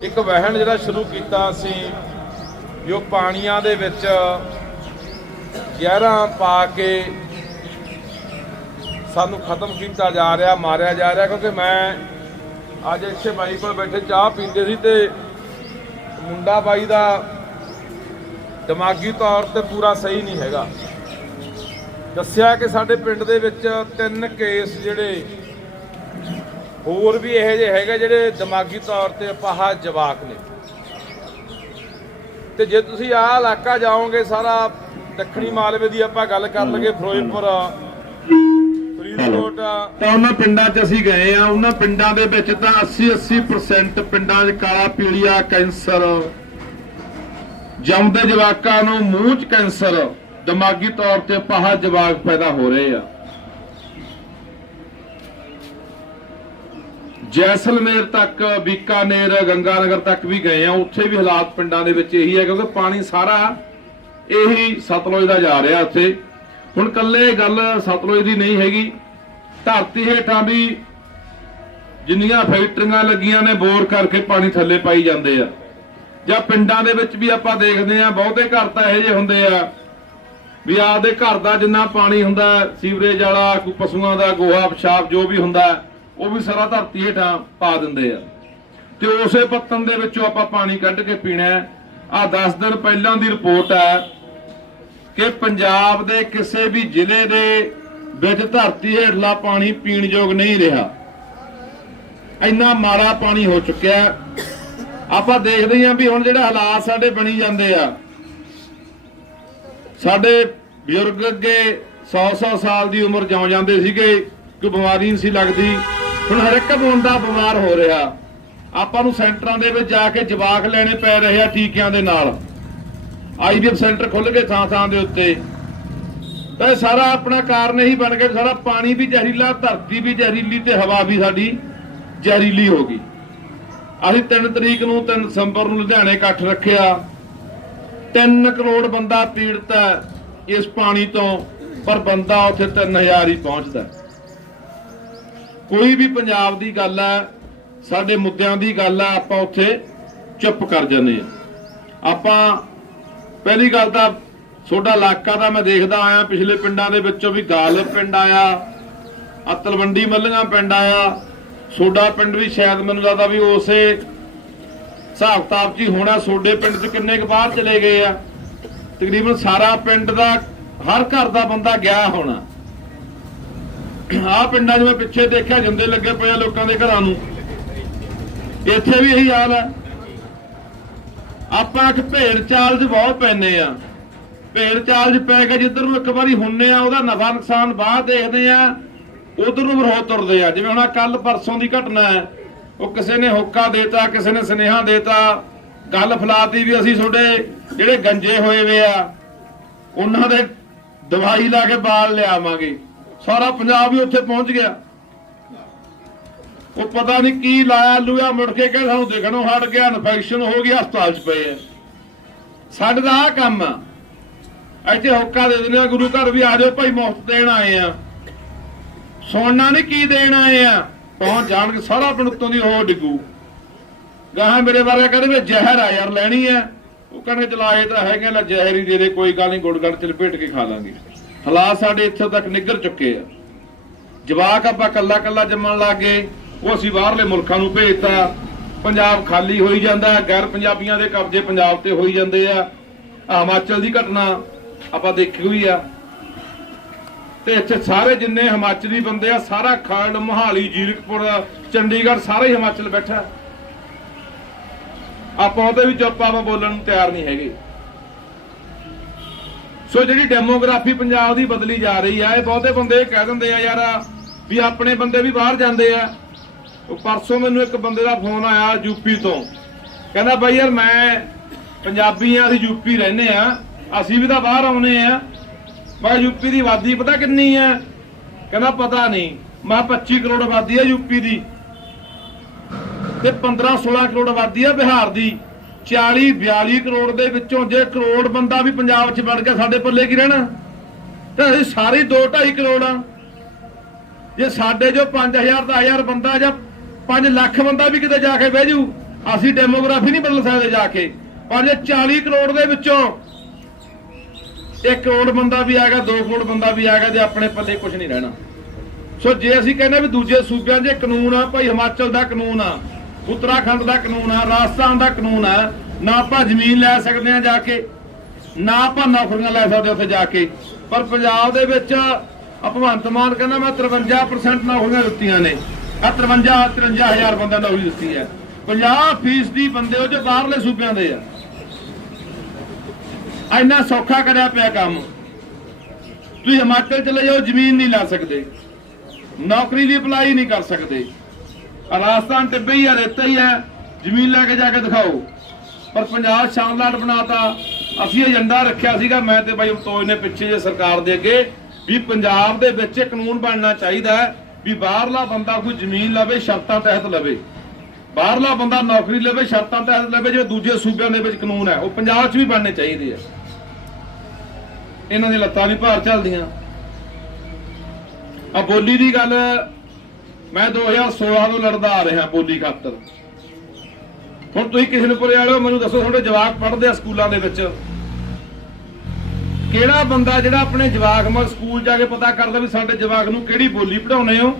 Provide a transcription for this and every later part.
ਇੱਕ ਵਹਿਣ ਜਿਹੜਾ ਸ਼ੁਰੂ ਕੀਤਾ ਅਸੀਂ ਜੋ ਪਾਣੀਆਂ ਦੇ ਵਿੱਚ ਜ਼ਹਿਰਾਂ ਪਾ ਕੇ ਸਾਨੂੰ ਖਤਮ ਕੀਤਾ ਜਾ ਰਿਹਾ, ਮਾਰਿਆ ਜਾ ਰਿਹਾ, ਕਿਉਂਕਿ ਮੈਂ ਅੱਜ ਇੱਥੇ ਬਾਈ ਕੋਲ ਬੈਠੇ ਚਾਹ ਪੀਂਦੇ ਸੀ ਤੇ ਮੁੰਡਾ ਬਾਈ ਦਾ ਦਿਮਾਗੀ ਤੌਰ ਤੇ ਪੂਰਾ ਸਹੀ ਨਹੀਂ ਹੈਗਾ। ਦੱਸਿਆ ਕਿ ਸਾਡੇ ਪਿੰਡ ਦੇ ਵਿੱਚ ਤਿੰਨ ਕੇਸ ਜਿਹੜੇ ਹੋਰ ਵੀ ਇਹੋ ਜਿਹੇ ਹੈਗੇ ਜਿਹੜੇ ਦਿਮਾਗੀ ਤੌਰ ਤੇ ਅਪਾਹ ਜਵਾਕ ਨੇ। ਤੇ ਜੇ ਤੁਸੀਂ ਆਹ ਇਲਾਕਾ ਜਾਓਗੇ ਸਾਰਾ ਦੱਖਣੀ ਮਾਲਵੇ ਦੀ ਆਪਾਂ ਗੱਲ ਕਰ ਲਗੇ ਫਿਰੋਜ਼ਪੁਰ ਫਰੀਦਕੋਟ। ਤਾਂ ਉਹਨਾਂ ਪਿੰਡਾਂ 'ਚ ਅਸੀਂ ਗਏ ਆ। ਉਹਨਾਂ ਪਿੰਡਾਂ ਦੇ ਵਿੱਚ ਤਾਂ 80 80% ਪਿੰਡਾਂ 'ਚ ਕਾਲਾ ਪੀਲੀਆ ਕੈਂਸਰ। ਜੰਮਦੇ ਜਵਾਕਾਂ ਨੂੰ ਮੂੰਹ 'ਚ ਕੈਂਸਰ। ਦਿਮਾਗੀ ਤੌਰ ਤੇ ਪਹਾ ਜਵਾਕ ਪੈਦਾ ਹੋ ਰਹੇ ਆ। ਜੈਸਲਮੇਰ ਤੱਕ, ਬੀਕਾਨੇਰ, ਗੰਗਾਨਗਰ ਤੱਕ ਵੀ ਗਏ ਆ। ਉੱਥੇ ਵੀ ਹਾਲਾਤ ਪਿੰਡਾਂ ਦੇ ਵਿੱਚ ਇਹੀ ਹੈ, ਕਿਉਂਕਿ ਪਾਣੀ ਸਾਰਾ ਇਹੀ ਸਤਲੁਜ ਦਾ ਜਾ ਰਿਹਾ ਉੱਥੇ। ਹੁਣ ਕੱਲੇ ਗੱਲ ਸਤਲੁਜ ਦੀ ਨਹੀਂ ਹੈਗੀ। ਧਰਤੀ ਹੇਠਾਂ ਵੀ ਜਿੰਨੀਆਂ ਫੈਕਟਰੀਆਂ ਲੱਗੀਆਂ ਨੇ, ਬੋਰ ਕਰਕੇ ਪਾਣੀ ਥੱਲੇ ਪਾਈ ਜਾਂਦੇ ਆ। ਜਾਂ ਪਿੰਡਾਂ ਦੇ ਵਿੱਚ ਵੀ ਆਪਾਂ ਦੇਖਦੇ ਆ, ਬਹੁਤੇ ਘਰ ਤਾਂ ਇਹੋ ਜਿਹੇ ਹੁੰਦੇ ਆ ਵੀ ਆਪਦੇ ਘਰ ਦਾ ਜਿੰਨਾ ਪਾਣੀ ਹੁੰਦਾ, ਸੀਵਰੇਜ ਵਾਲਾ, ਕੋਈ ਪਸ਼ੂਆਂ ਦਾ, ਗੋਹਾ, ਪਿਸ਼ਾਬ, ਜੋ ਵੀ ਹੁੰਦਾ ਉਹ ਵੀ ਸਾਰਾ ਧਰਤੀ ਹੇਠਾਂ ਪਾ ਦਿੰਦੇ ਆ। ਤੇ ਉਸੇ ਪੱਤਨ ਦੇ ਵਿੱਚੋਂ ਆਪਾਂ ਪਾਣੀ ਕੱਢ ਕੇ ਪੀਣਾ ਆ 10 ਦਿਨ ਪਹਿਲਾਂ ਦੀ ਰਿਪੋਰਟ ਹੈ ਕਿ ਪੰਜਾਬ ਦੇ ਕਿਸੇ ਵੀ ਜ਼ਿਲ੍ਹੇ ਦੇ ਵਿੱਚ ਧਰਤੀ ਹੇਠਲਾ ਪਾਣੀ ਪੀਣ ਯੋਗ ਨਹੀਂ ਰਿਹਾ। ਇੰਨਾ ਮਾੜਾ ਪਾਣੀ ਹੋ ਚੁੱਕਿਆ ਆਪਾਂ ਦੇਖਦੇ ਹਾਂ ਵੀ ਹੁਣ ਜਿਹੜੇ ਹਾਲਾਤ ਸਾਡੇ ਬਣੀ ਜਾਂਦੇ ਆ। ਸਾਡੇ ਬਜ਼ੁਰਗ ਅੱਗੇ 100-100 ਸਾਲ ਦੀ ਉਮਰ ਜਿਉ ਜਾਂਦੇ ਸੀਗੇ, ਕੋਈ ਬਿਮਾਰੀ ਨਹੀਂ ਸੀ ਲੱਗਦੀ। ਹੁਣ ਹਰ ਇੱਕ ਬੰਦਾ ਬਿਮਾਰ ਹੋ ਰਿਹਾ। ਆਪਾਂ ਨੂੰ ਸੈਂਟਰਾਂ ਦੇ ਵਿੱਚ ਜਾ ਕੇ ਜਵਾਕ ਲੈਣੇ ਪੈ ਰਹੇ ਆ ਟੀਕਿਆਂ ਦੇ ਨਾਲ। ਆਈਵੀਐਫ ਸੈਂਟਰ ਖੁੱਲ ਗਏ ਥਾਂ ਥਾਂ ਦੇ ਉੱਤੇ। ਤਾਂ ਇਹ ਸਾਰਾ ਆਪਣਾ ਕਾਰਨ ਇਹੀ ਬਣ ਗਿਆ ਸਾਰਾ ਪਾਣੀ ਵੀ ਜ਼ਹਿਰੀਲਾ, ਧਰਤੀ ਵੀ ਜ਼ਹਿਰੀਲੀ ਤੇ ਹਵਾ ਵੀ ਸਾਡੀ ਜ਼ਹਿਰੀਲੀ ਹੋ ਗਈ। ਅਸੀਂ 3 ਤਰੀਕ ਨੂੰ 3 ਦਸੰਬਰ ਨੂੰ ਲੁਧਿਆਣੇ ਇਕੱਠ ਰੱਖਿਆ। 3 ਕਰੋੜ ਬੰਦਾ ਪੀੜਤ ਹੈ ਇਸ ਪਾਣੀ ਤੋਂ, ਪਰ ਬੰਦਾ ਉੱਥੇ 3000 ਹੀ ਪਹੁੰਚਦਾ ਕੋਈ ਵੀ ਪੰਜਾਬ ਦੀ ਗੱਲ ਹੈ, ਸਾਡੇ ਮੁੱਦਿਆਂ ਦੀ ਗੱਲ ਹੈ, ਆਪਾਂ ਉੱਥੇ ਚੁੱਪ ਕਰ ਜਾਂਦੇ ਹਾਂ। ਆਪਾਂ ਪਹਿਲੀ ਗੱਲ ਤਾਂ ਛੋਟਾ ਇਲਾਕਾ ਦਾ ਮੈਂ ਦੇਖਦਾ ਆਇਆ, ਪਿਛਲੇ ਪਿੰਡਾਂ ਦੇ ਵਿੱਚੋਂ ਵੀ ਗਾਲਬ ਪਿੰਡ ਆਇਆ ਤਲਵੰਡੀ ਮੱਲੀਆਂ ਪਿੰਡ ਆਇਆ ਸੋਡਾ ਪਿੰਡ ਵੀ ਸ਼ਾਇਦ ਮੈਨੂੰ ਲੱਗਦਾ ਵੀ ਉਸੇ ਹਿਸਾਬ ਕਿਤਾਬ 'ਚ ਹੀ ਹੋਣਾ ਸੋਡੇ ਪਿੰਡ 'ਚ ਕਿੰਨੇ ਕੁ ਬਾਹਰ ਚਲੇ ਗਏ ਆ। ਤਕਰੀਬਨ ਸਾਰਾ ਪਿੰਡ ਦਾ, ਹਰ ਘਰ ਦਾ ਬੰਦਾ ਗਿਆ ਹੋਣਾ। ਆਹ ਪਿੰਡਾਂ 'ਚ ਮੈਂ ਪਿੱਛੇ ਦੇਖਿਆ, ਜਿੰਦੇ ਲੱਗੇ ਪਏ ਆ ਲੋਕਾਂ ਦੇ ਘਰਾਂ ਨੂੰ। ਇੱਥੇ ਵੀ ਇਹੀ ਹਾਲ ਹੈ। ਆਪਾਂ ਇੱਕ ਭੇੜ ਚਾਲ 'ਚ ਬਹੁਤ ਪੈਨੇ ਆ। ਭੇੜ ਚਾਲ 'ਚ ਪੈ ਕੇ ਜਿੱਧਰ ਨੂੰ ਇੱਕ ਵਾਰੀ ਹੁੰਨੇ ਆ, ਉਹਦਾ ਨਫਾ ਨੁਕਸਾਨ ਬਾਅਦ ਦੇਖਦੇ ਆ, ਉਧਰ ਨੂੰ ਵਿਰੋਧ ਤੁਰਦੇ ਆ। ਜਿਵੇਂ ਹੁਣ ਕੱਲ ਪਰਸੋਂ ਦੀ ਘਟਨਾ ਹੈ, ਉਹ ਕਿਸੇ ਨੇ ਹੁੱਕਾ ਦੇਤਾ, ਕਿਸੇ ਨੇ ਸੁਨੇਹਾ ਦੇਤਾ। ਗੱਲ ਫਲਾਤੀ ਵੀ ਅਸੀਂ ਤੁਹਾਡੇ ਜਿਹੜੇ ਗੰਜੇ ਹੋਏ ਵੇ ਆ, ਉਹਨਾਂ ਦੇ ਦਵਾਈ ਲਾ ਕੇ ਬਾਲ ਲਿਆਵਾਂਗੇ। ਸਾਰਾ ਪੰਜਾਬ ਹੀ ਉੱਥੇ ਪਹੁੰਚ ਗਿਆ। ਉਹ ਪਤਾ ਨਹੀਂ ਕੀ ਲਾਇਆ ਲੂਆ ਮੁੜ ਕੇ ਕਹਿੰਦਾ, ਸਾਨੂੰ ਦੇਖਣੋਂ ਹਟ ਗਿਆ ਇਨਫੈਕਸ਼ਨ ਹੋ ਗਿਆ ਹਸਪਤਾਲ 'ਚ ਪਏ ਆ। ਸਾਡੇ ਦਾ ਆਹ ਕੰਮ ਆ। ਇੱਥੇ ਹੁੱਕਾ ਦੇ ਦਿੰਦੇ ਆ, ਗੁਰੂ ਘਰ ਵੀ ਆ ਜਾਓ, ਭਾਈ ਮੁਫਤ ਦੇਣ ਆਏ ਆ। ਸੁਣਨਾ ਨਹੀਂ ਕੀ ਦੇਣ ਆਏ ਆ। ਪਹੁੰਚ ਜਾਣਗੇ, ਸਾਰਾ ਪਿੰਡ ਉੱਤੋਂ ਦੀ ਹੋ ਡਿੱਗੂ। ਗਾਹਾਂ ਮੇਰੇ ਬਾਰੇ ਕਹਿੰਦੇ ਵੀ ਜ਼ਹਿਰ ਆ ਯਾਰ, ਲੈਣੀ ਆ। ਉਹ ਕਹਿੰਦੇ ਚਲਾਏ ਤਾਂ ਹੈਗੇ ਲੈ ਜ਼ਹਿਰ ਹੀ ਦੇ ਦੇ, ਕੋਈ ਗੱਲ ਨਹੀਂ ਗੁੜਗੜ ਚ ਲਪੇਟ ਕੇ ਖਾ ਲਾਂਗੇ। ਹਾਲਾਤ ਸਾਡੇ ਇੱਥੇ ਤੱਕ ਨਿੱਗਰ ਚੁੱਕੇ ਆ। ਜਵਾਕ ਆਪਾਂ ਕੱਲਾ ਕੱਲਾ ਜੰਮਣ ਲੱਗੇ ਉਹ ਅਸੀਂ ਬਾਹਰਲੇ ਮੁਲਕਾਂ ਨੂੰ ਭੇਜਤਾ। ਪੰਜਾਬ ਖਾਲੀ ਹੋਈ ਜਾਂਦਾ ਗੈਰ ਪੰਜਾਬੀਆਂ ਦੇ ਕਬਜ਼ੇ ਪੰਜਾਬ ਤੇ ਹੋਈ ਜਾਂਦੇ ਆ। ਹਿਮਾਚਲ ਦੀ ਘਟਨਾ ਆਪਾਂ ਦੇਖੀ ਹੋਈ ਆ। ਤੇ ਇੱਥੇ ਸਾਰੇ ਜਿੰਨੇ ਹਿਮਾਚਲੀ ਬੰਦੇ ਆ, ਸਾਰਾ ਖਰੜ ਮੋਹਾਲੀ, ਜੀਰਕਪੁਰ, ਚੰਡੀਗੜ੍ਹ, ਸਾਰੇ ਹਿਮਾਚਲ ਬੈਠਾ। ਆਪਾਂ ਉਹਦੇ ਵੀ ਚੁੱਪ ਆਪਾਂ ਬੋਲਣ ਨੂੰ ਤਿਆਰ ਨਹੀਂ ਹੈਗੇ। ਸੋ ਜਿਹੜੀ ਡੈਮੋਗ੍ਰਾਫੀ ਪੰਜਾਬ ਦੀ ਬਦਲੀ ਜਾ ਰਹੀ ਆ, ਇਹ ਬਹੁਤੇ ਬੰਦੇ ਕਹਿ ਦਿੰਦੇ ਆ, ਯਾਰ, ਵੀ ਆਪਣੇ ਬੰਦੇ ਵੀ ਬਾਹਰ ਜਾਂਦੇ ਆ। ਉਹ ਪਰਸੋਂ ਮੈਨੂੰ ਇੱਕ ਬੰਦੇ ਦਾ ਫੋਨ ਆਇਆ ਯੂਪੀ ਤੋਂ। ਕਹਿੰਦਾ, ਬਾਈ ਯਾਰ, ਮੈਂ ਪੰਜਾਬੀ ਆ ਅਸੀਂ ਯੂਪੀ ਰਹਿੰਦੇ ਆ, ਅਸੀਂ ਵੀ ਤਾਂ ਬਾਹਰ ਆਉਨੇ ਆ। ਮੈਂ ਯੂਪੀ ਦੀ ਆਬਾਦੀ ਪਤਾ ਕਿੰਨੀ ਆ? ਕਹਿੰਦਾ, ਪਤਾ ਨਹੀਂ। ਮੈਂ 25 ਕਰੋੜ ਆਬਾਦੀ ਆ ਯੂਪੀ ਦੀ ਤੇ 15 16 ਕਰੋੜ ਆਬਾਦੀ ਆ ਬਿਹਾਰ ਦੀ। 40 42 ਕਰੋੜ ਦੇ ਵਿੱਚੋਂ ਜੇ ਕਰੋੜ ਬੰਦਾ ਵੀ ਪੰਜਾਬ 'ਚ ਵੜ ਗਿਆ, ਸਾਡੇ ਪੱਲੇ ਕੀ ਰਹਿਣਾ? ਤਾਂ ਅਸੀਂ ਸਾਰੇ 2 2.5 ਕਰੋੜ ਆ। ਜੇ ਸਾਡੇ ਜੋ 5000 ਦਾ 1000 ਬੰਦਾ ਜਾਂ 5 ਲੱਖ ਬੰਦਾ ਵੀ ਕਿਤੇ ਜਾ ਕੇ ਬਹਿ ਜੂ, ਅਸੀਂ ਡੈਮੋਗ੍ਰਾਫੀ ਨਹੀਂ ਬਦਲ ਸਕਦੇ ਜਾ ਕੇ। ਪਰ ਜੇ 40 ਕਰੋੜ ਦੇ ਵਿੱਚੋਂ 1 ਕਰੋੜ ਬੰਦਾ ਵੀ ਆਏਗਾ 2 ਕਰੋੜ ਬੰਦਾ ਵੀ ਆਏਗਾ ਜੇ ਆਪਣੇ ਪੱਲੇ ਕੁਝ ਨਹੀਂ ਰਹਿਣਾ। ਸੋ ਜੇ ਅਸੀਂ ਕਹਿੰਦੇ ਵੀ ਦੂਜੇ ਸੂਬਿਆਂ 'ਚ ਕਾਨੂੰਨ ਆ, ਭਾਈ ਹਿਮਾਚਲ ਦਾ ਕਾਨੂੰਨ ਆ ਉੱਤਰਾਖੰਡ ਦਾ ਕਾਨੂੰਨ ਆ ਰਾਜਸਥਾਨ ਦਾ ਕਾਨੂੰਨ ਆ ਨਾ ਆਪਾਂ ਜ਼ਮੀਨ ਲੈ ਸਕਦੇ ਆ ਜਾ ਕੇ, ਨਾ ਆਪਾਂ ਨੌਕਰੀਆਂ ਲੈ ਸਕਦੇ ਉੱਥੇ ਜਾ ਕੇ। ਪਰ ਪੰਜਾਬ ਦੇ ਵਿੱਚ ਭਗਵੰਤ ਮਾਨ ਕਹਿੰਦਾ ਮੈਂ 53% ਨੌਕਰੀਆਂ ਦਿੱਤੀਆਂ ਨੇ। ਆ 53 53000 ਬੰਦਾ ਨੌਕਰੀ ਦਿੱਤੀ ਹੈ। 50% ਦੀ ਬੰਦੇ ਉਹ ਜੋ ਬਾਹਰਲੇ ਸੂਬਿਆਂ ਦੇ ਆ। ਇੰਨਾ ਸੌਖਾ ਕਰਿਆ ਪਿਆ ਕੰਮ। ਤੁਸੀਂ ਹਿਮਾਚਲ ਚਲੇ ਜਾਓ, ਜ਼ਮੀਨ ਨਹੀਂ ਲੈ ਸਕਦੇ। ਨੌਕਰੀ ਦੀ ਅਪਲਾਈ ਨਹੀਂ ਕਰ ਸਕਦੇ। ਰਾਜਸਥਾਨ ਟਿੱਬੇ ਹੀ ਆ, ਰੇਤਾ ਹੀ ਹੈ ਜ਼ਮੀਨ ਲੈ ਕੇ ਜਾ ਕੇ ਦਿਖਾਓ। ਪਰ ਪੰਜਾਬ ਸ਼ਾਨਦਾਰ ਬਣਾਤਾ। ਅਸੀਂ ਏਜੰਡਾ ਰੱਖਿਆ ਸੀਗਾ। ਮੈਂ ਤੇ ਬਾਈ ਉਤੋਜ ਨੇ ਪਿੱਛੇ ਜੇ ਸਰਕਾਰ ਦੇ ਅੱਗੇ ਵੀ ਪੰਜਾਬ ਦੇ ਵਿੱਚ ਕਾਨੂੰਨ ਬਣਨਾ ਚਾਹੀਦਾ ਹੈ ਵੀ ਬਾਹਰਲਾ ਬੰਦਾ ਕੋਈ ਜ਼ਮੀਨ ਲਵੇ, ਸ਼ਰਤਾਂ ਤਹਿਤ ਲਵੇ। ਬਾਹਰਲਾ ਬੰਦਾ ਨੌਕਰੀ ਲਵੇ, ਸ਼ਰਤਾਂ ਤਹਿਤ ਲਵੇ ਜਿਵੇਂ ਦੂਜੇ ਸੂਬਿਆਂ ਦੇ ਵਿੱਚ ਕਾਨੂੰਨ ਹੈ, ਉਹ ਪੰਜਾਬ 'ਚ ਵੀ ਬਣਨੇ ਚਾਹੀਦੇ ਆ। ਇਹਨਾਂ ਦੀ ਲੱਤਾਂ ਨਹੀਂ ਭਾਰ ਚੱਲਦੀਆਂ। ਆ ਬੋਲੀ ਦੀ ਗੱਲ ਮੈਂ 2016 ਤੋਂ ਲੜਦਾ ਆ ਰਿਹਾ ਬੋਲੀ ਖਾਤਰ। ਹੁਣ ਤੁਸੀਂ ਕਿਸ਼ਨਪੁਰੇ ਵਾਲਿਓ ਮੈਨੂੰ ਦੱਸੋ, ਤੁਹਾਡੇ ਜਵਾਕ ਪੜ੍ਹਦੇ ਆ ਸਕੂਲਾਂ ਦੇ ਵਿੱਚ? ਕਿਹੜਾ ਬੰਦਾ ਜਿਹੜਾ ਆਪਣੇ ਜਵਾਕ ਮਾ ਸਕੂਲ ਜਾ ਕੇ ਪਤਾ ਕਰਦਾ ਵੀ ਸਾਡੇ ਜਵਾਕ ਨੂੰ ਕਿਹੜੀ ਬੋਲੀ ਪੜਾਉਣੇ ਹੋ?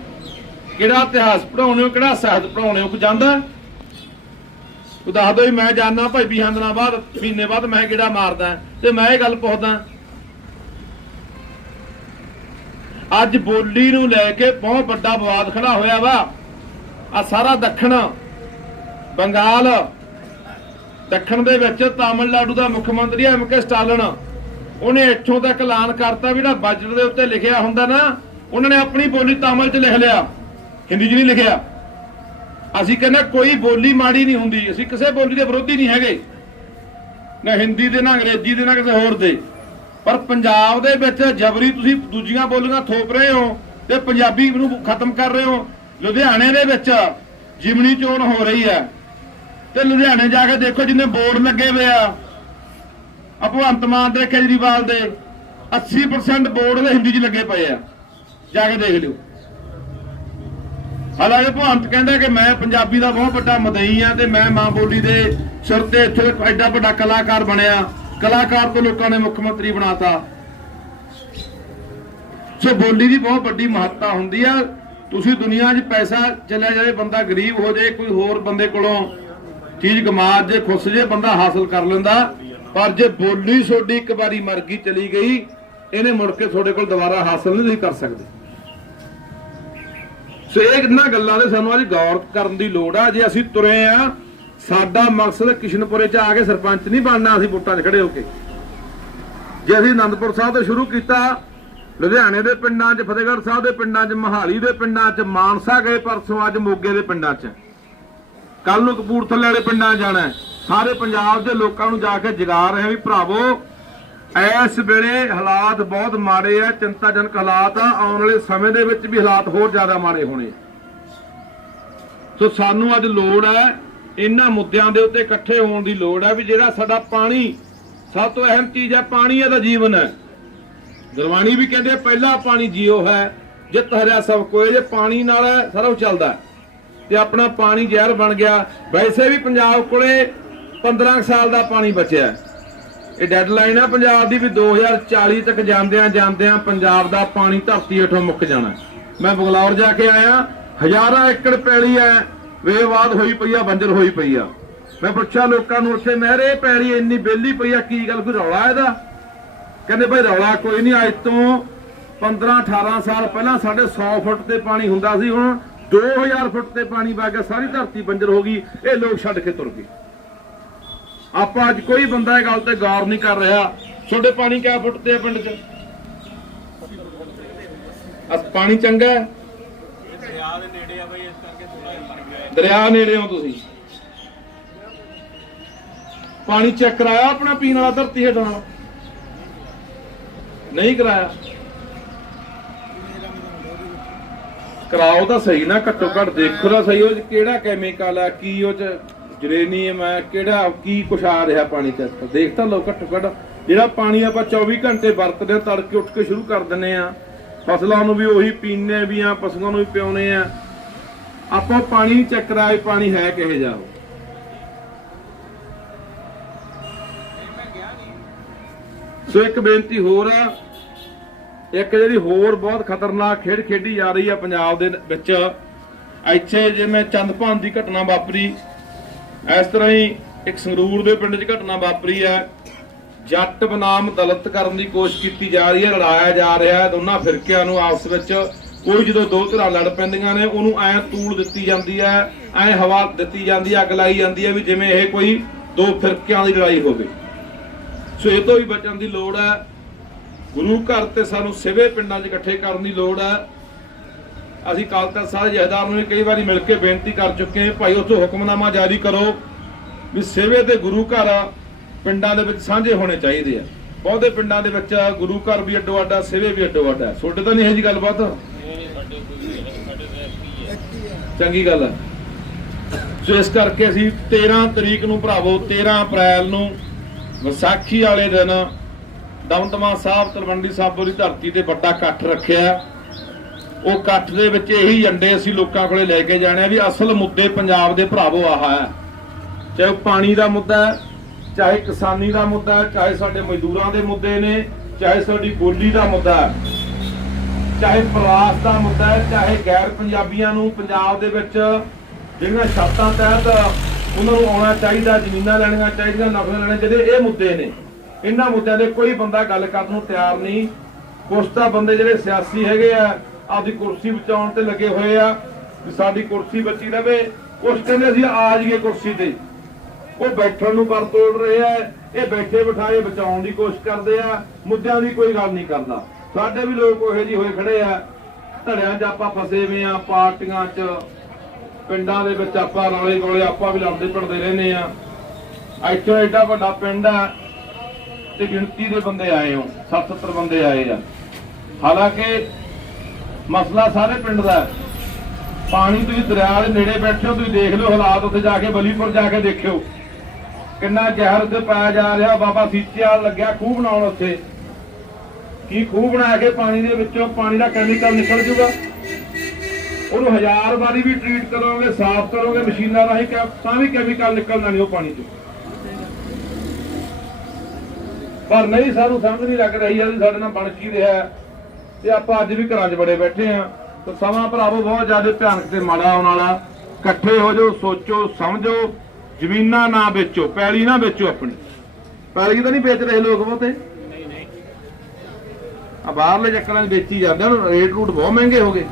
ਕਿਹੜਾ ਇਤਿਹਾਸ ਪੜਾਉਣੇ ਹੋ, ਕਿਹੜਾ ਸਾਹਿਤ ਪੜਾਉਣੇ ਹੋ? ਕੋਈ ਜਾਂਦਾ ਤੂੰ ਦੱਸ ਦੋ ਮੈਂ ਜਾਣਦਾ ਭਾਈ 20 ਦਿਨਾਂ ਬਾਅਦ, ਮਹੀਨੇ ਬਾਅਦ ਮੈਂ ਕਿਹੜਾ ਮਾਰਦਾ? ਤੇ ਮੈਂ ਇਹ ਗੱਲ ਪੁੱਛਦਾ ਅੱਜ ਬੋਲੀ ਨੂੰ ਲੈ ਕੇ ਬਹੁਤ ਵੱਡਾ ਵਿਵਾਦ ਖੜਾ ਹੋਇਆ ਵਾ। ਆ ਸਾਰਾ ਦੱਖਣ, ਬੰਗਾਲ, ਦੱਖਣ ਦੇ ਵਿੱਚ ਤਾਮਿਲਨਾਡੂ ਦਾ ਮੁੱਖ ਮੰਤਰੀ ਐਮ ਕੇ ਸਟਾਲਨ, ਉਹਨੇ ਇੱਥੋਂ ਤੱਕ ਐਲਾਨ ਕਰਤਾ ਵੀ ਜਿਹੜਾ ਬਜਟ ਦੇ ਉੱਤੇ ਲਿਖਿਆ ਹੁੰਦਾ ਨਾ, ਉਹਨਾਂ ਨੇ ਆਪਣੀ ਬੋਲੀ ਤਾਮਿਲ 'ਚ ਲਿਖ ਲਿਆ। ਹਿੰਦੀ 'ਚ ਨਹੀਂ ਲਿਖਿਆ। ਅਸੀਂ ਕਹਿੰਦੇ ਕੋਈ ਬੋਲੀ ਮਾੜੀ ਨਹੀਂ ਹੁੰਦੀ, ਅਸੀਂ ਕਿਸੇ ਬੋਲੀ ਦੇ ਵਿਰੋਧੀ ਨਹੀਂ ਹੈਗੇ। ਨਾ ਹਿੰਦੀ ਦੇ, ਨਾ ਅੰਗਰੇਜ਼ੀ ਦੇ, ਨਾ ਕਿਸੇ ਹੋਰ ਦੇ। ਪਰ ਪੰਜਾਬ ਦੇ ਵਿੱਚ ਜਬਰੀ ਤੁਸੀਂ ਦੂਜੀਆਂ ਬੋਲੀਆਂ ਥੋਪ ਰਹੇ ਹੋ ਤੇ ਪੰਜਾਬੀ ਨੂੰ ਖਤਮ ਕਰ ਰਹੇ ਹੋ। ਲੁਧਿਆਣੇ ਦੇ ਵਿੱਚ ਜਿਮਣੀ ਚੋਣ ਹੋ ਰਹੀ ਹੈ। ਤੇ ਲੁਧਿਆਣੇ ਜਾ ਕੇ ਦੇਖੋ ਜਿੰਨੇ ਬੋਰਡ ਲੱਗੇ ਹੋਏ ਆ। ਭਗਵੰਤ ਮਾਨ ਦੇ ਕੇਜਰੀਵਾਲ ਦੇ 80% ਬੋਰਡ ਦੇ ਹਿੰਦੀ 'ਚ ਲੱਗੇ ਪਏ ਆ। ਜਾ ਕੇ ਦੇਖ ਲਿਓ। ਹਾਲਾਂਕਿ ਭਗਵੰਤ ਕਹਿੰਦਾ ਕਿ ਮੈਂ ਪੰਜਾਬੀ ਦਾ ਬਹੁਤ ਵੱਡਾ ਮਦਈ ਆ ਤੇ ਮੈਂ ਮਾਂ ਬੋਲੀ ਦੇ ਸਿਰ ਤੇ ਇੱਥੇ ਐਡਾ ਵੱਡਾ ਕਲਾਕਾਰ ਬਣਿਆ। ਕਲਾਕਾਰ ਤੋਂ ਲੋਕਾਂ ਨੇ ਮੁੱਖ ਮੰਤਰੀ ਬਣਾਤਾ। ਸੋ ਬੋਲੀ ਦੀ ਬਹੁਤ ਵੱਡੀ ਮਹੱਤਤਾ ਹੁੰਦੀ ਆ। ਤੁਸੀਂ ਦੁਨੀਆ 'ਚ ਪੈਸਾ ਚੱਲਿਆ ਜਾਵੇ, ਬੰਦਾ ਗਰੀਬ ਹੋ ਜਾਏ, ਕੋਈ ਹੋਰ ਬੰਦੇ ਕੋਲੋਂ ਚੀਜ਼ ਗਮਾ ਜੇ, ਖੁੱਸ ਜੇ, ਬੰਦਾ ਹਾਸਲ ਕਰ ਲੈਂਦਾ। ਪਰ ਜੇ ਬੋਲੀ ਤੁਹਾਡੀ ਇੱਕ ਵਾਰੀ ਮਰ ਗਈ, ਚਲੀ ਗਈ, ਇਹਨੇ ਮੁੜ ਕੇ ਤੁਹਾਡੇ ਕੋਲ ਦੁਬਾਰਾ ਹਾਸਲ ਨਹੀਂ ਕਰ ਸਕਦੇ। ਸੋ ਇਹ ਇਹਨਾਂ ਗੱਲਾਂ ਦੇ ਸਾਨੂੰ ਅੱਜ ਗੌਰ ਕਰਨ ਦੀ ਲੋੜ ਆ। ਜੇ ਅਸੀਂ ਤੁਰੇ ਆ ਸਾਡਾ ਮਕਸਦ ਕਿਸ਼ਨਪੁਰੇ ਚ ਆ ਕੇ ਸਰਪੰਚ ਨਹੀਂ ਬਣਨਾ, ਅਸੀਂ ਵੋਟਾਂ 'ਚ ਖੜੇ ਹੋ ਕੇ। ਜੇ ਅਸੀਂ ਅਨੰਦਪੁਰ ਸਾਹਿਬ ਤੋਂ ਸ਼ੁਰੂ ਕੀਤਾ, ਲੁਧਿਆਣੇ ਦੇ ਪਿੰਡਾਂ 'ਚ, ਫਤਿਹਗੜ੍ਹ ਸਾਹਿਬ ਦੇ ਪਿੰਡਾਂ 'ਚ, ਮਹਾਲੀ ਦੇ ਪਿੰਡਾਂ 'ਚ, ਮਾਨਸਾ ਗਏ ਪਰਸੋਂ ਅੱਜ ਮੋਗੇ ਦੇ ਪਿੰਡਾਂ 'ਚ। ਕੱਲ ਨੂੰ ਕਪੂਰਥਲੇ ਵਾਲੇ ਪਿੰਡਾਂ 'ਚ ਜਾਣਾ ਸਾਰੇ ਪੰਜਾਬ ਦੇ ਲੋਕਾਂ ਨੂੰ ਜਾ ਕੇ ਜਗਾ ਰਹੇ ਵੀ ਭਰਾਵੋ, ਇਸ ਵੇਲੇ ਹਾਲਾਤ ਬਹੁਤ ਮਾੜੇ ਆ, ਚਿੰਤਾਜਨਕ ਹਾਲਾਤ ਆ, ਆਉਣ ਵਾਲੇ ਸਮੇਂ ਦੇ ਵਿੱਚ ਵੀ ਹਾਲਾਤ ਹੋਰ ਜ਼ਿਆਦਾ ਮਾੜੇ ਹੋਣੇ ਸੋ ਸਾਨੂੰ ਅੱਜ ਲੋੜ ਹੈ ਇਹਨਾਂ ਮੁੱਦਿਆਂ ਦੇ ਉੱਤੇ ਇਕੱਠੇ ਹੋਣ ਦੀ ਲੋੜ ਹੈ ਵੀ ਜਿਹੜਾ ਸਾਡਾ ਪਾਣੀ ਸਭ ਤੋਂ ਅਹਿਮ ਚੀਜ਼ ਹੈ, ਪਾਣੀ ਇਹਦਾ ਜੀਵਨ ਹੈ। ਗੁਰਬਾਣੀ ਵੀ ਕਹਿੰਦੇ ਪਹਿਲਾ ਪਾਣੀ ਜੀਓ ਹੈ, ਜਿਤ ਹਰਿਆ ਸਭ ਕੋਏ, ਜੇ ਪਾਣੀ ਨਾਲ ਸਾਰਾ ਕੁਝ ਚੱਲਦਾ ਤੇ ਆਪਣਾ ਪਾਣੀ ਜ਼ਹਿਰ ਬਣ ਗਿਆ। ਵੈਸੇ ਵੀ ਪੰਜਾਬ ਕੋਲੇ 15 ਕੁ ਸਾਲ ਦਾ ਪਾਣੀ ਬਚਿਆ ਇਹ ਡੈਡਲਾਈਨ ਆ ਪੰਜਾਬ ਦੀ ਵੀ 2040 ਤੱਕ ਜਾਂਦਿਆਂ ਜਾਂਦਿਆਂ ਪੰਜਾਬ ਦਾ ਪਾਣੀ ਧਰਤੀ ਹੇਠੋਂ ਮੁੱਕ ਜਾਣਾ ਮੈਂ ਬਗਲੌਰ ਜਾ ਕੇ ਆਇਆ, ਹਜ਼ਾਰਾਂ ਏਕੜ ਪੈਲੀ ਹੈ ਵੇਵਾਦ ਹੋਈ ਪਈ ਆ, ਬੰਜਰ ਹੋਈ ਪਈ ਆ। ਮੈਂ ਪੁੱਛਿਆ ਲੋਕਾਂ ਨੂੰ ਉੱਥੇ ਮਹਿਰੇ ਪੈਲੀ ਇੰਨੀ ਬੇਲੀ ਪਈ ਆ, ਕੀ ਗੱਲ, ਕੋਈ ਰੌਲਾ ਇਹਦਾ? ਕਹਿੰਦੇ ਭਾਈ ਰੌਲਾ ਕੋਈ ਨਹੀਂ, ਅੱਜ ਤੋਂ 15 18 ਸਾਲ ਪਹਿਲਾਂ ਸਾਡੇ 100 ਫੁੱਟ ਤੇ ਪਾਣੀ ਹੁੰਦਾ ਸੀ, ਹੁਣ 2000 ਫੁੱਟ ਤੇ ਪਾਣੀ ਵਗ ਗਿਆ, ਸਾਰੀ ਧਰਤੀ ਬੰਜਰ ਹੋ ਗਈ, ਇਹ ਲੋਕ ਛੱਡ ਕੇ ਤੁਰ ਗਏ। ਆਪਾਂ ਅੱਜ ਕੋਈ ਬੰਦਾ ਇਹ ਗੱਲ ਤੇ ਗੌਰ ਨਹੀਂ ਕਰ ਰਿਹਾ, ਤੁਹਾਡੇ ਪਾਣੀ ਕਿਆ ਫੁੱਟ ਤੇ ਆ ਪਿੰਡ 'ਚ? ਅਸ, ਪਾਣੀ ਚੰਗਾ ਹੈ? ਦਰਿਆ ਦੇ ਨੇੜੇ ਆ ਬਈ, ਇਸ ਕਰਕੇ ਥੋੜਾ ਜਿਹਾ ਲੱਗ ਗਿਆ ਦਰਿਆ ਨੇੜੇ ਹੋ ਤੁਸੀਂ। ਪਾਣੀ ਚੈੱਕ ਕਰਾਇਆ ਆਪਣਾ ਪੀਣ ਵਾਲਾ ਧਰਤੀ ਹੇਠਾਂ ਨਹੀਂ ਕਰਾਇਆ? ਕਰਾਓ ਤਾਂ ਸਹੀ ਨਾ, ਘੱਟੋ ਘੱਟ ਦੇਖੋ ਤਾਂ ਸਹੀ ਉਹ 'ਚ ਕਿਹੜਾ ਕੈਮੀਕਲ ਆ, ਕੀ ਉਹ ਚ ਜਰੇਨੀਅਮ ਹੈ ਕਿਹੜਾ, ਕੀ ਕੁਛ ਆ ਰਿਹਾ ਪਾਣੀ ਚ ਦੇਖ ਤਾਂ ਲਓ ਘੱਟੋ ਘੱਟ, ਜਿਹੜਾ ਪਾਣੀ ਆਪਾਂ 24 ਘੰਟੇ ਵਰਤਦੇ ਆ, ਤੜਕੇ ਉੱਠ ਕੇ ਸ਼ੁਰੂ ਕਰ ਦਿੰਨੇ ਆ। ਫਸਲਾਂ ਨੂੰ ਵੀ ਉਹੀ ਪੀਣੇ ਵੀ ਆ ਪਸ਼ੂਆਂ ਨੂੰ ਵੀ ਪਿਉਣੇ ਆ। ਆਪਾਂ ਪਾਣੀ ਚੱਕਰਾਏ ਪਾਣੀ ਹੈ ਕਿਹੇ ਜਾਓ ਸੋ ਇੱਕ ਬੇਨਤੀ ਹੋਰ ਹੈ ਇੱਕ ਜਿਹੜੀ ਹੋਰ ਬਹੁਤ ਖਤਰਨਾਕ ਖੇਡ ਖੇਡੀ ਜਾ ਰਹੀ ਹੈ ਪੰਜਾਬ ਦੇ ਵਿੱਚ, ਇੱਥੇ ਜਿਵੇਂ ਚੰਦਪਾਨ ਦੀ ਘਟਨਾ ਵਾਪਰੀ, ਇਸ ਤਰ੍ਹਾਂ ਹੀ ਇੱਕ ਸੰਗਰੂਰ ਦੇ ਪਿੰਡ 'ਚ ਘਟਨਾ ਵਾਪਰੀ ਹੈ ਜੱਟ ਬਨਾਮ ਦਲਤ ਕਰਨ ਦੀ ਕੋਸ਼ਿਸ਼ ਕੀਤੀ ਜਾ ਰਹੀ ਹੈ ਲੜਾਇਆ ਜਾ ਰਿਹਾ ਦੋਨਾਂ ਫਿਰਕਿਆਂ ਨੂੰ ਆਪਸ ਵਿੱਚ ਕੋਈ ਜਦੋਂ ਦੋ ਧਿਰਾਂ ਲੜ ਪੈਂਦੀਆਂ ਨੇ, ਉਹਨੂੰ ਐ ਤੂਲ ਦਿੱਤੀ ਜਾਂਦੀ ਹੈ ਐ ਹਵਾ ਦਿੱਤੀ ਜਾਂਦੀ ਹੈ ਅੱਗ ਲਾਈ ਜਾਂਦੀ ਹੈ ਵੀ ਜਿਵੇਂ ਇਹ ਕੋਈ ਦੋ ਫਿਰਕਿਆਂ ਦੀ ਲੜਾਈ ਹੋਵੇ। ਸੋ ਇਹ ਤੋਂ ਵੀ ਬਚਣ ਦੀ ਲੋੜ ਹੈ ਗੁਰੂ ਘਰ ਤੇ ਸਾਨੂੰ ਸਿਵੇ ਪਿੰਡਾਂ 'ਚ ਇਕੱਠੇ ਕਰਨ ਦੀ ਲੋੜ ਹੈ ਅਸੀਂ ਕੱਲ ਤੱਕ ਸਾਰੇ ਜਹਦਾਰ ਨੂੰ ਕਈ ਵਾਰੀ ਮਿਲ ਕੇ ਬੇਨਤੀ ਕਰ ਚੁੱਕੇ ਹਾਂ, ਭਾਈ ਉੱਥੋਂ ਹੁਕਮਨਾਮਾ ਜਾਰੀ ਕਰੋ ਵੀ ਸਿਵੇ ਤੇ ਗੁਰੂ ਘਰ ਪਿੰਡਾਂ ਦੇ ਵਿੱਚ ਸਾਂਝੇ ਹੋਣੇ ਚਾਹੀਦੇ ਆ। ਬਹੁਤੇ ਪਿੰਡਾਂ ਦੇ ਵਿੱਚ ਗੁਰੂ ਘਰ ਵੀ ਅੱਡੋ ਅੱਡਾ ਸਿਵੇ ਵੀ ਅੱਡੋ ਅੱਡਾ ਤੁਹਾਡੇ ਤਾਂ ਨਹੀਂ ਇਹ ਜੀ ਗੱਲਬਾਤ? ਚੰਗੀ ਗੱਲ ਹੈ ਸੋ ਇਸ ਕਰਕੇ ਅਸੀਂ 13 ਤਰੀਕ ਨੂੰ ਭਰਾਵੋ 13 ਅਪ੍ਰੈਲ ਨੂੰ ਵਿਸਾਖੀ ਵਾਲੇ ਦਿਨ ਦਮਦਮਾ ਸਾਹਿਬ, ਤਲਵੰਡੀ ਸਾਬੋ ਦੀ ਧਰਤੀ ਤੇ ਵੱਡਾ ਇਕੱਠ ਰੱਖਿਆ। ਉਹ ਇਕੱਠ ਦੇ ਵਿੱਚ ਇਹੀ ਏਜੰਡੇ ਅਸੀਂ ਲੋਕਾਂ ਕੋਲੇ ਲੈ ਕੇ ਜਾਣੇ ਆ ਵੀ ਅਸਲ ਮੁੱਦੇ ਪੰਜਾਬ ਦੇ ਭਰਾਵੋ ਆਹ ਹੈ। ਚਾਹੇ ਉਹ ਪਾਣੀ ਦਾ ਮੁੱਦਾ ਹੈ, ਚਾਹੇ ਕਿਸਾਨੀ ਦਾ ਮੁੱਦਾ ਹੈ, ਚਾਹੇ ਸਾਡੇ ਮਜ਼ਦੂਰਾਂ ਦੇ ਮੁੱਦੇ ਨੇ, ਚਾਹੇ ਸਾਡੀ ਬੋਲੀ ਦਾ ਮੁੱਦਾ ਹੈ। ਚਾਹੇ ਪ੍ਰਵਾਸ ਦਾ ਮੁੱਦਾ ਹੈ, ਚਾਹੇ ਗੈਰ ਪੰਜਾਬੀਆਂ ਨੂੰ ਪੰਜਾਬ ਦੇ ਵਿੱਚ ਜਿਹੜੀਆਂ ਸ਼ਰਤਾਂ ਤਹਿਤ ਉਹਨਾਂ ਨੂੰ ਆਉਣਾ ਚਾਹੀਦਾ, ਜ਼ਮੀਨਾਂ ਲੈਣੀਆਂ ਚਾਹੀਦੀਆਂ ਨੌਕਰੀਆਂ ਲੈਣੀਆਂ ਜਿਹੜੇ ਇਹ ਮੁੱਦੇ ਨੇ। ਇਹਨਾਂ ਮੁੱਦਿਆਂ ਦੇ ਕੋਈ ਬੰਦਾ ਗੱਲ ਕਰਨ ਨੂੰ ਤਿਆਰ ਨਹੀਂ। ਕੁਛ ਤਾਂ ਬੰਦੇ ਜਿਹੜੇ ਸਿਆਸੀ ਹੈਗੇ ਆ, ਆਪਦੀ ਕੁਰਸੀ ਬਚਾਉਣ ਤੇ ਲੱਗੇ ਹੋਏ ਆ, ਵੀ ਸਾਡੀ ਕੁਰਸੀ ਬਚੀ ਰਵੇ। ਕੁਛ ਕਹਿੰਦੇ ਅਸੀਂ ਆ ਜਾਈਏ ਕੁਰਸੀ ਤੇ। ਉਹ ਬੈਠਣ ਨੂੰ ਪਰ ਤੋੜ ਰਹੇ ਆ, ਇਹ ਬੈਠੇ ਬਿਠਾਏ ਬਚਾਉਣ ਦੀ ਕੋਸ਼ਿਸ਼ ਕਰਦੇ ਆ, ਮੁੱਦਿਆਂ ਦੀ ਕੋਈ ਗੱਲ ਨਹੀਂ ਕਰਦਾ ਸਾਡੇ ਵੀ ਲੋਕ ਉਹੇ ਜਿਹੇ ਹੋਏ ਖੜੇ ਆ। ਧੜਿਆਂ 'ਚ ਆਪਾਂ ਫਸੇ ਹੋਏ ਆ, ਪਾਰਟੀਆਂ 'ਚ। ਪਿੰਡਾਂ ਦੇ ਵਿੱਚ ਆਪਾਂ ਰੌਲੇ ਗੋਲੇ ਆਪਾਂ ਵੀ ਲੜਦੇ ਪੜਦੇ ਰਹਿੰਦੇ ਆ। ਇੱਥੋਂ ਐਡਾ ਵੱਡਾ ਪਿੰਡ ਆ ਤੇ ਗਿਣਤੀ ਦੇ ਬੰਦੇ ਆਏ ਹੋ 70 ਬੰਦੇ ਆਏ ਆ। ਹਾਲਾਂਕਿ ਮਸਲਾ ਸਾਰੇ ਪਿੰਡ ਦਾ ਪਾਣੀ ਤੁਸੀਂ ਦਰਿਆ ਦੇ ਨੇੜੇ ਬੈਠੇ ਹੋ, ਤੁਸੀਂ ਦੇਖ ਲਓ ਹਾਲਾਤ ਉੱਥੇ ਜਾ ਕੇ, ਬਲੀਪੁਰ ਜਾ ਕੇ ਦੇਖਿਓ। ਕਿੰਨਾ ਜ਼ਹਿਰ ਉੱਥੇ ਪਾਇਆ ਜਾ ਰਿਹਾ, ਬਾਬਾ ਸੀਚੇ ਸੀਚਿਆਲ ਲੱਗਿਆ, ਖੂਹ ਬਣਾਉਣ ਉੱਥੇ। ਕੀ ਖੂਹ ਬਣਾ ਕੇ ਪਾਣੀ ਦੇ ਵਿੱਚੋਂ ਪਾਣੀ ਦਾ ਕੈਮੀਕਲ ਨਿਕਲ ਜੂਗਾ? ਉਹਨੂੰ ਹਜ਼ਾਰ ਵਾਰੀ ਵੀ ਟ੍ਰੀਟ ਕਰੋਗੇ, ਸਾਫ਼ ਕਰੋਗੇ, ਮਸ਼ੀਨਾਂ ਰਾਹੀਂ ਤਾਂ ਵੀ ਕੈਮੀਕਲ ਨਿਕਲਣਾ ਨਹੀਂ ਉਹ ਪਾਣੀ ਚੋਂ। ਪਰ ਨਹੀਂ, ਸਾਨੂੰ ਸਮਝ ਨਹੀਂ ਲੱਗ ਰਹੀ ਆ ਵੀ ਸਾਡੇ ਨਾਲ ਬਣ ਕੀ ਰਿਹਾ ਤੇ ਆਪਾਂ ਅੱਜ ਵੀ ਘਰਾਂ 'ਚ ਬੜੇ ਬੈਠੇ ਆ ਤੇ ਸਮਾਂ ਭਰਾਵੋ ਬਹੁਤ ਜ਼ਿਆਦਾ ਭਿਆਨਕ ਤੇ ਮਾੜਾ ਆਉਣ ਵਾਲਾ। ਇਕੱਠੇ ਹੋ ਜਾਓ, ਸੋਚੋ, ਸਮਝੋ। ਜ਼ਮੀਨਾਂ ਨਾ ਵੇਚੋ, ਪੈਲੀ ਨਾ ਵੇਚੋ ਆਪਣੀ। ਪੈਲੀ ਤਾਂ ਨਹੀਂ ਵੇਚ ਰਹੇ ਲੋਕ ਬਹੁਤੇ। ਆ ਬਾਹਰਲੇ ਚੱਕਰਾਂ 'ਚ ਵੇਚੀ ਜਾਂਦੇ ਹਨ ਰੇਟ ਰੂਟ ਬਹੁਤ ਮਹਿੰਗੇ ਹੋ ਗਏ।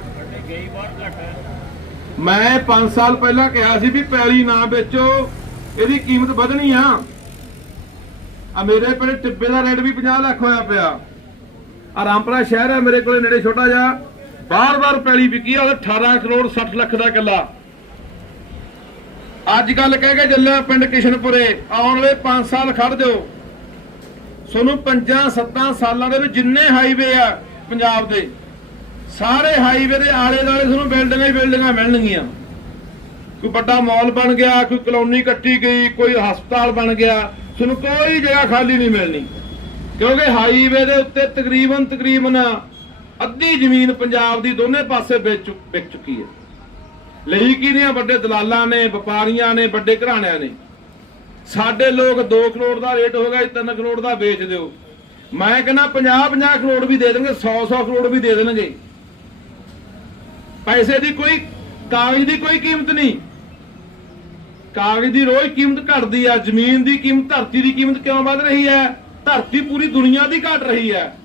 ਮੈਂ 5 ਸਾਲ ਪਹਿਲਾਂ ਕਿਹਾ ਸੀ ਵੀ ਪੈਲੀ ਨਾ ਵੇਚੋ, ਇਹਦੀ ਕੀਮਤ ਵਧਣੀ ਆ। ਆ ਮੇਰੇ ਪਿੰਡ ਟਿੱਬੇ ਦਾ ਰੇਟ ਵੀ 50 ਲੱਖ ਹੋਇਆ ਪਿਆ। ਆ ਰਾਮਪੁਰਾ ਸ਼ਹਿਰ ਹੈ, ਮੇਰੇ ਕੋਲੇ ਨੇੜੇ ਛੋਟਾ ਜਿਹਾ। ਬਾਰ-ਬਾਰ ਪੈਲੀ ਵਿਕੀ ਆ ਉਹਦਾ 18 ਕਰੋੜ 60 ਲੱਖ ਦਾ ਕਿੱਲਾ। ਅੱਜ ਕੱਲ ਕਹਿ ਕੇ ਚੱਲਿਆ ਪਿੰਡ ਕਿਸ਼ਨਪੁਰੇ, ਆਉਣ ਵਾਲੇ 5 ਸਾਲ ਖੜ ਦਿਓ ਤੁਹਾਨੂੰ 5-7 ਸਾਲਾਂ ਦੇ ਵਿੱਚ ਜਿੰਨੇ ਹਾਈਵੇ ਆ ਪੰਜਾਬ ਦੇ, ਸਾਰੇ ਹਾਈਵੇ ਦੇ ਆਲੇ ਦੁਆਲੇ ਤੁਹਾਨੂੰ ਬਿਲਡਿੰਗਾਂ ਹੀ ਬਿਲਡਿੰਗਾਂ ਮਿਲਣਗੀਆਂ। ਕੋਈ ਵੱਡਾ ਮਾਲ ਬਣ ਗਿਆ, ਕੋਈ ਕਲੋਨੀ ਕੱਟੀ ਗਈ, ਕੋਈ ਹਸਪਤਾਲ ਬਣ ਗਿਆ, ਤੁਹਾਨੂੰ ਕੋਈ ਜਗ੍ਹਾ ਖਾਲੀ ਨਹੀਂ ਮਿਲਣੀ। ਕਿਉਂਕਿ ਹਾਈਵੇ ਦੇ ਉੱਤੇ ਤਕਰੀਬਨ ਤਕਰੀਬਨ ਅੱਧੀ ਜ਼ਮੀਨ ਪੰਜਾਬ ਦੀ ਦੋਨੇ ਪਾਸੇ ਵੇਚ ਵਿਕ ਚੁੱਕੀ ਹੈ। ਲਈ ਕੀ ਨੇ ਵੱਡੇ ਦਲਾਲਾਂ ਨੇ, ਵਪਾਰੀਆਂ ਨੇ, ਵੱਡੇ ਘਰਾਣਿਆਂ ਨੇ? ਸਾਡੇ ਲੋਕ 2 ਕਰੋੜ ਦਾ ਰੇਟ ਹੋ ਗਿਆ 3 ਕਰੋੜ ਦਾ ਵੇਚ ਦਿਓ। ਮੈਂ ਕਹਿੰਦਾ 50 50 ਕਰੋੜ ਵੀ ਦੇ ਦੇਣਗੇ 100 100 ਕਰੋੜ ਵੀ ਦੇ ਦੇਣਗੇ। ਪੈਸੇ ਦੀ ਕੋਈ, ਕਾਗਜ਼ ਦੀ ਕੋਈ ਕੀਮਤ ਨਹੀਂ। ਕਾਗਜ਼ ਦੀ ਰੋਜ਼ ਕੀਮਤ ਘਟਦੀ ਆ, ਜ਼ਮੀਨ ਦੀ ਕੀਮਤ, ਧਰਤੀ ਦੀ ਕੀਮਤ ਕਿਉਂ ਵੱਧ ਰਹੀ ਹੈ? ਧਰਤੀ ਪੂਰੀ ਦੁਨੀਆ ਦੀ ਘਟ ਰਹੀ ਹੈ।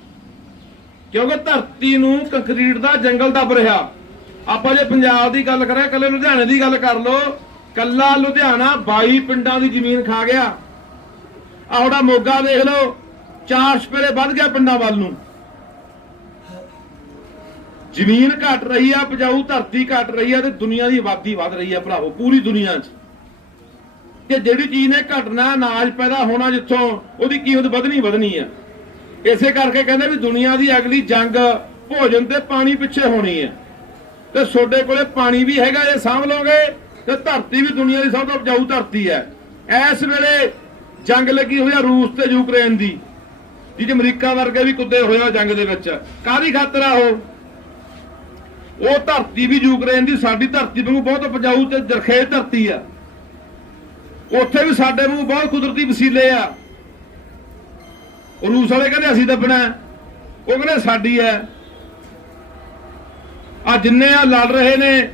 ਕਿਉਂਕਿ ਧਰਤੀ ਨੂੰ ਕੰਕਰੀਟ ਦਾ ਜੰਗਲ ਦੱਬ ਰਿਹਾ। ਆਪਾਂ ਜੇ ਪੰਜਾਬ ਦੀ ਗੱਲ ਕਰਾਂ ਕੱਲੇ ਲੁਧਿਆਣੇ ਦੀ ਗੱਲ ਕਰ ਲਓ ਕੱਲਾ ਲੁਧਿਆਣਾ 22 ਪਿੰਡਾਂ ਦੀ ਜ਼ਮੀਨ ਖਾ ਗਿਆ। ਆਹੜਾ ਮੋਗਾ ਦੇਖ ਲਓ, ਚਾਰ ਸਪੇਰੇ ਵੱਧ ਗਿਆ ਪਿੰਡਾਂ ਵੱਲ ਨੂੰ। ਜ਼ਮੀਨ ਘਟ ਰਹੀ ਆ, ਉਪਜਾਊ ਧਰਤੀ ਘਟ ਰਹੀ ਆ ਤੇ ਦੁਨੀਆ ਦੀ ਆਬਾਦੀ ਵੱਧ ਰਹੀ ਆ ਭਰਾਵੋ, ਪੂਰੀ ਦੁਨੀਆ 'ਚ। ਕਿ ਜਿਹੜੀ ਚੀਜ਼ ਨੇ ਘਟਣਾ ਅਨਾਜ ਪੈਦਾ ਹੋਣਾ ਜਿੱਥੋਂ, ਉਹਦੀ ਕੀਮਤ ਵਧਣੀ ਵਧਣੀ ਆ। ਇਸੇ ਕਰਕੇ ਕਹਿੰਦੇ ਵੀ ਦੁਨੀਆ ਦੀ ਅਗਲੀ ਜੰਗ ਭੋਜਨ ਤੇ ਪਾਣੀ ਪਿੱਛੇ ਹੋਣੀ ਹੈ ਤੇ ਤੁਹਾਡੇ ਕੋਲੇ ਪਾਣੀ ਵੀ ਹੈਗਾ, ਇਹ ਸਾਂਭ ਲਓਗੇ? ਤੇ ਧਰਤੀ ਵੀ ਦੁਨੀਆ ਦੀ ਸਭ ਤੋਂ ਉਪਜਾਊ ਧਰਤੀ ਹੈ। ਇਸ ਵੇਲੇ ਜੰਗ ਲੱਗੀ ਹੋਈ ਆ ਰੂਸ ਤੇ ਯੂਕਰੇਨ ਦੀ ਜਿਹਦੇ ਅਮਰੀਕਾ ਵਰਗੇ ਵੀ ਕੁੱਤੇ ਹੋਏ ਆ ਜੰਗ ਦੇ ਵਿੱਚ। ਕਾਹਦੀ ਖਾਤਰ ਆ ਉਹ? ਉਹ ਧਰਤੀ ਵੀ ਯੂਕਰੇਨ ਦੀ, ਸਾਡੀ ਧਰਤੀ ਵਾਂਗੂ ਬਹੁਤ ਉਪਜਾਊ ਤੇ ਜਰਖੇਜ਼ ਧਰਤੀ ਆ। ਉੱਥੇ ਵੀ ਸਾਡੇ ਵਾਂਗੂ ਬਹੁਤ ਕੁਦਰਤੀ ਵਸੀਲੇ ਆ। ਰੂਸ ਵਾਲੇ ਕਹਿੰਦੇ, ਅਸੀਂ ਦੱਬਣਾ ਉਹ ਕਹਿੰਦੇ, ਸਾਡੀ ਹੈ। ਆ ਜਿੰਨੇ ਆ ਲੜ ਰਹੇ ਨੇ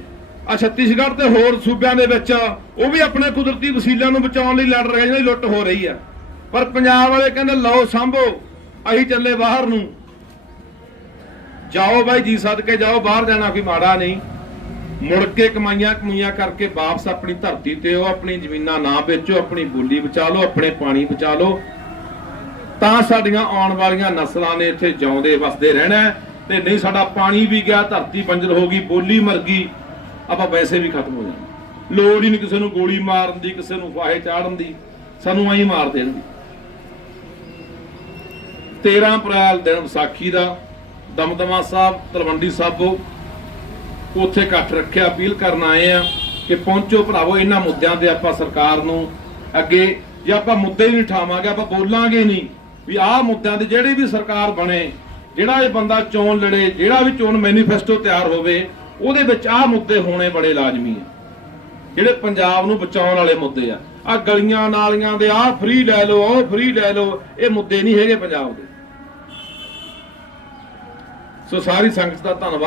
ਆ ਛੱਤੀਸਗੜ੍ਹ ਤੇ ਹੋਰ ਸੂਬਿਆਂ ਦੇ ਵਿੱਚ ਉਹ ਵੀ ਆਪਣੇ ਕੁਦਰਤੀ ਵਸੀਲਿਆਂ ਨੂੰ ਬਚਾਉਣ ਲਈ ਲੜ ਰਹੇ ਨੇ ਲੁੱਟ ਹੋ ਰਹੀ ਆ। ਪਰ ਪੰਜਾਬ ਵਾਲੇ ਕਹਿੰਦੇ, ਲਓ ਸੰਭੋ, ਅਸੀਂ ਚੱਲੇ ਬਾਹਰ ਨੂੰ। ਜਾਓ ਬਾਈ ਜੀ ਸਦਕੇ, ਜਾਓ, ਬਾਹਰ ਜਾਣਾ ਕੋਈ ਮਾੜਾ ਨਹੀਂ। ਮੁੜ ਕੇ ਕਮਾਈਆਂ ਕਮੂਈਆਂ ਕਰਕੇ ਵਾਪਸ ਆਪਣੀ ਧਰਤੀ ਤੇ ਉਹ ਆਪਣੀ ਜ਼ਮੀਨਾਂ ਨਾ ਵੇਚੋ, ਆਪਣੀ ਬੋਲੀ ਬਚਾ ਲਓ, ਆਪਣੇ ਪਾਣੀ ਬਚਾ ਲਓ। ਤਾਂ ਸਾਡੀਆਂ ਆਉਣ ਵਾਲੀਆਂ ਨਸਲਾਂ ਨੇ ਇੱਥੇ ਜਿਉਂਦੇ ਵਸਦੇ ਰਹਿਣਾ ਤੇ ਨਹੀਂ ਸਾਡਾ ਪਾਣੀ ਵੀ ਗਿਆ, ਧਰਤੀ ਬੰਜਰ ਹੋ ਗਈ, ਬੋਲੀ ਮਰ ਗਈ। ਆਪਾਂ ਵੈਸੇ ਵੀ ਖਤਮ ਹੋ ਜਾਣਾ ਲੋੜ ਹੀ ਨਹੀਂ ਕਿਸੇ ਨੂੰ ਗੋਲੀ ਮਾਰਨ ਦੀ, ਕਿਸੇ ਨੂੰ ਫਾਹੇ ਚਾੜਨ ਦੀ। ਸਾਨੂੰ ਐਂ ਮਾਰ ਦੇਣ ਦੀ। 13 ਅਪ੍ਰੈਲ ਦਿਨ ਵਿਸਾਖੀ ਦਾ, ਦਮਦਮਾ ਸਾਹਿਬ, ਤਲਵੰਡੀ ਸਾਬੋ, ਉੱਥੇ ਇਕੱਠ ਰੱਖਿਆ, ਅਪੀਲ ਕਰਨ ਆਏ ਆ ਕਿ ਪਹੁੰਚੋ ਭਰਾਵੋ, ਇਹਨਾਂ ਮੁੱਦਿਆਂ ਤੇ ਆਪਾਂ ਸਰਕਾਰ ਨੂੰ ਅੱਗੇ, ਜੇ ਆਪਾਂ ਮੁੱਦੇ ਹੀ ਨਹੀਂ ਠਾਵਾਂਗੇ, ਆਪਾਂ ਬੋਲਾਂਗੇ ਨਹੀਂ ਵੀ ਆਹ ਮੁੱਦਿਆਂ ਦੇ ਜਿਹੜੀ ਵੀ ਸਰਕਾਰ ਬਣੇ, ਜਿਹੜਾ ਇਹ ਬੰਦਾ ਚੋਣ ਲੜੇ, ਜਿਹੜਾ ਵੀ ਚੋਣ ਮੈਨੀਫੈਸਟੋ ਤਿਆਰ ਹੋਵੇ ਉਹਦੇ ਵਿੱਚ ਆਹ ਮੁੱਦੇ ਹੋਣੇ ਬੜੇ ਲਾਜ਼ਮੀ ਆ। ਜਿਹੜੇ ਪੰਜਾਬ ਨੂੰ ਬਚਾਉਣ ਵਾਲੇ ਮੁੱਦੇ ਆ। ਆ ਗਲੀਆਂ ਨਾਲੀਆਂ ਦੇ, ਆਹ ਫ੍ਰੀ ਲੈ ਲਓ ਉਹ ਫ੍ਰੀ ਲੈ ਲਓ, ਇਹ ਮੁੱਦੇ ਨਹੀਂ ਹੈਗੇ ਪੰਜਾਬ ਦੇ। ਸੋ ਸਾਰੀ ਸੰਗਤ ਦਾ ਧੰਨਵਾਦ।